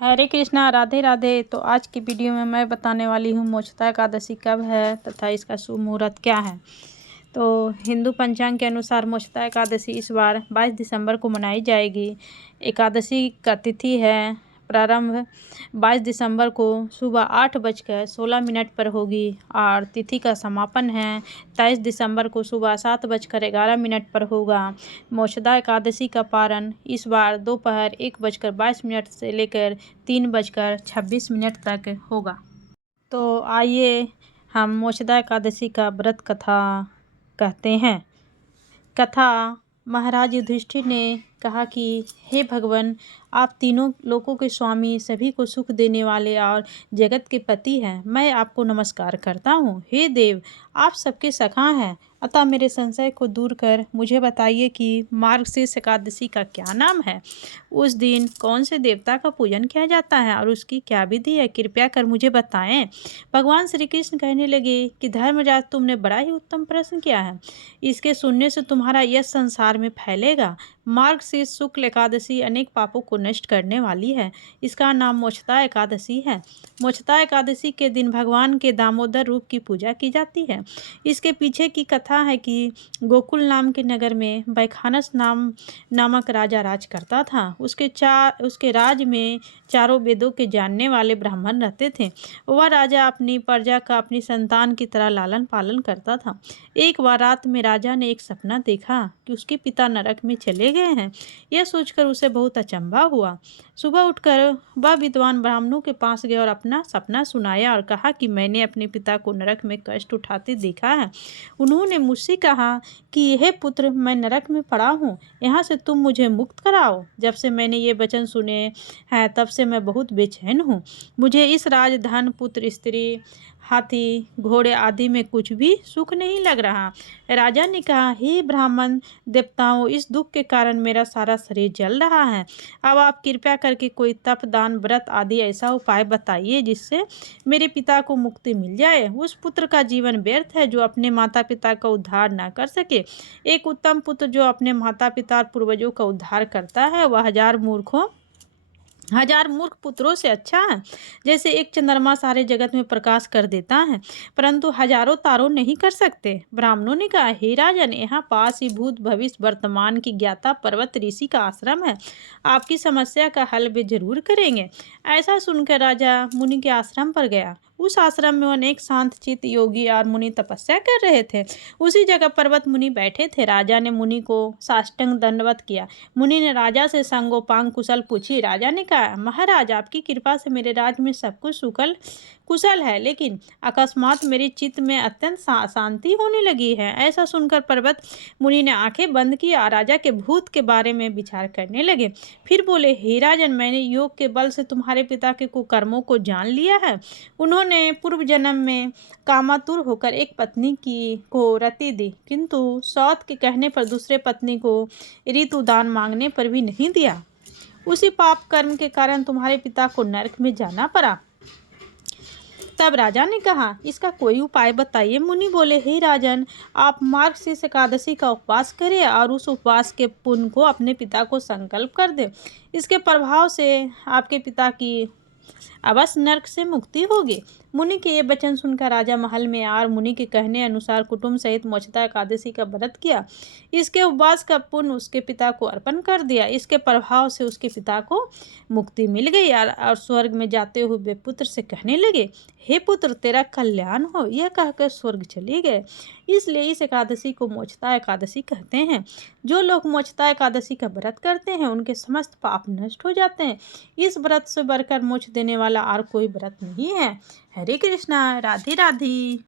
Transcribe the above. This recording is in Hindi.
हरे कृष्णा, राधे राधे। तो आज की वीडियो में मैं बताने वाली हूँ मोक्षदा एकादशी कब है तथा इसका शुभ मुहूर्त क्या है। तो हिंदू पंचांग के अनुसार मोक्षदा एकादशी इस बार 22 दिसंबर को मनाई जाएगी। एकादशी का तिथि है प्रारंभ 22 दिसंबर को सुबह 8:16 पर होगी और तिथि का समापन है 23 दिसंबर को सुबह 7:11 पर होगा। मोक्षदा एकादशी का पारण इस बार दोपहर 1:22 से लेकर 3:26 तक होगा। तो आइए हम मोक्षदा एकादशी का व्रत कथा कहते हैं। कथा महाराज युधिष्ठिर ने कहा कि हे भगवान, आप तीनों लोकों के स्वामी, सभी को सुख देने वाले और जगत के पति हैं। मैं आपको नमस्कार करता हूँ। हे देव, आप सबके सखा हैं, अतः मेरे संशय को दूर कर मुझे बताइए कि मार्गशीर्ष एकादशी का क्या नाम है, उस दिन कौन से देवता का पूजन किया जाता है और उसकी क्या विधि है, कृपया कर मुझे बताएं। भगवान श्री कृष्ण कहने लगे कि धर्मराज, तुमने बड़ा ही उत्तम प्रश्न किया है। इसके सुनने से तुम्हारा यश संसार में फैलेगा। मार्गशीर्ष शुक्ल एकादशी अनेक पापों को नष्ट करने वाली है। इसका नाम मोक्षदा एकादशी है। मोक्षदा एकादशी के दिन भगवान के दामोदर रूप की पूजा की जाती है। इसके पीछे की कथा है कि गोकुल नाम के नगर में बैखानस नामक राजा राज करता था। उसके राज में चारों वेदों के जानने वाले ब्राह्मण रहते थे। वह राजा अपनी प्रजा का अपनी संतान की तरह लालन पालन करता था। एक बार रात में राजा ने एक सपना देखा कि उसके पिता नरक में चले गए हैं। यह सोचकर उसे बहुत अचंभा हुआ। सुबह उठकर वह विद्वान ब्राह्मणों के पास गया और अपना सपना सुनाया और कहा कि मैंने अपने पिता को नरक में कष्ट उठाते देखा है। उन्होंने मुझसे कहा कि हे पुत्र, मैं नरक में पड़ा हूँ, यहाँ से तुम मुझे मुक्त कराओ। जब से मैंने ये वचन सुने हैं तब से मैं बहुत बेचैन हूँ। मुझे इस राजधन, पुत्र, स्त्री, हाथी, घोड़े आदि में कुछ भी सुख नहीं लग रहा। राजा ने कहा, हे ब्राह्मण देवताओं, इस दुख के कारण मेरा सारा शरीर जल रहा है। अब आप कृपया करके कोई तप, दान, व्रत आदि ऐसा उपाय बताइए जिससे मेरे पिता को मुक्ति मिल जाए। उस पुत्र का जीवन व्यर्थ है जो अपने माता पिता का उद्धार न कर सके। एक उत्तम पुत्र जो अपने माता पिता और पूर्वजों का उद्धार करता है वह हजार मूर्ख पुत्रों से अच्छा है। जैसे एक चंद्रमा सारे जगत में प्रकाश कर देता है परंतु हजारों तारों नहीं कर सकते। ब्राह्मणों ने कहा, हे राजन, यहाँ पास ही भूत भविष्य वर्तमान की ज्ञाता पर्वत ऋषि का आश्रम है। आपकी समस्या का हल वे जरूर करेंगे। ऐसा सुनकर राजा मुनि के आश्रम पर गया। उस आश्रम में अनेक शांत चित्त योगी और मुनि तपस्या कर रहे थे। उसी जगह पर्वत मुनि बैठे थे। राजा ने मुनि को साष्टांग दंडवत किया। मुनि ने राजा से संगोपांग कुशल पूछी। राजा ने कहा, महाराज, आपकी कृपा से मेरे राज्य में सब कुछ कुशल है, लेकिन अकस्मात मेरे चित्त में अत्यंत शांति होने लगी है। ऐसा सुनकर पर्वत मुनि ने आंखें बंद की और राजा के भूत के बारे में विचार करने लगे। फिर बोले, हे राजन, मैंने योग के बल से तुम्हारे पिता के कुकर्मों को जान लिया है। उन्होंने पूर्व जन्म में कामातुर होकर एक पत्नी को रति दी, किंतु सौत के कहने पर दूसरे पत्नी को ऋतुदान मांगने पर भी नहीं दिया। उसी पाप कर्म के कारण तुम्हारे पिता को नरक में जाना पड़ा। तब राजा ने कहा, इसका कोई उपाय बताइए। मुनि बोले, हे राजन, आप मार्गशीर्ष एकादशी का उपवास करें और उस उपवास के पुण्य को अपने पिता को संकल्प कर दे। इसके प्रभाव से आपके पिता की अवश्य नरक से मुक्ति होगी। मुनि के ये वचन सुनकर राजा महल में और मुनि के कहने अनुसार कुटुंब सहित मोक्षदा एकादशी का व्रत किया। इसके उपवास का पुण्य उसके पिता को अर्पण कर दिया। इसके प्रभाव से उसके पिता को मुक्ति मिल गई और स्वर्ग में जाते हुए वे पुत्र से कहने लगे, हे पुत्र, तेरा कल्याण हो। यह कहकर स्वर्ग चले गए। इसलिए इस एकादशी को मोक्षदा एकादशी कहते हैं। जो लोग मोक्षदा एकादशी का व्रत करते हैं उनके समस्त पाप नष्ट हो जाते हैं। इस व्रत से बढ़कर मोक्ष देने वाला और कोई व्रत नहीं है। हरे कृष्णा, राधे राधे।